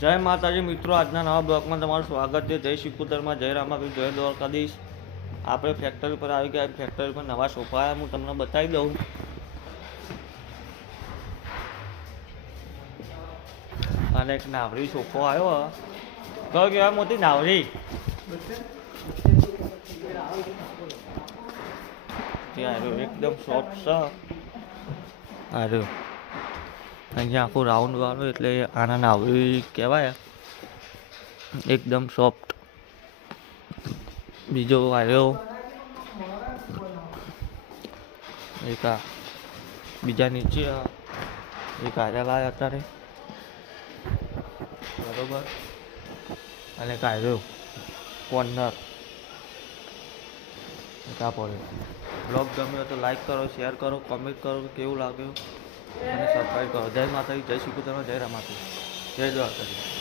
જય માતાજી મિત્રો, આજના નવા બ્લોગમાં તમારું સ્વાગત છે. જય શિકોતરમાં, જય રામાપીર, જય દ્વારકાધીશ. આપણે ફેક્ટરી પર આવી ગયા. ફેક્ટરી પર નવા સોફા આવ્યા, હું તમને બતાવી દઉં. અને એક નાવડી સોફો આવ્યો. કયો કહેવાય મોટી નાવડી? ત્યાં એકદમ સોફ્ટ છે. અરે અહીંયા આખું રાઉન્ડ વાળું એટલે આના નાવડી કહેવાય. એકદમ સોફ્ટ. બીજો આવ્યો એક આ બીજા નીચે એક આવ્યા લાવ્યા અત્યારે બરોબર. અને એક આવ્યો કોર્નર કા પડે. બ્લોગ ગમ્યો તો લાઈક કરો, શેર કરો, કોમેન્ટ કરો કે કેવું લાગ્યું અને સબસ્ક્રાઈબ કરો. જય માતાજી, જય શ્રી કૃષ્ણ, જય રામાપીર, જય દ્વારકાધીશ.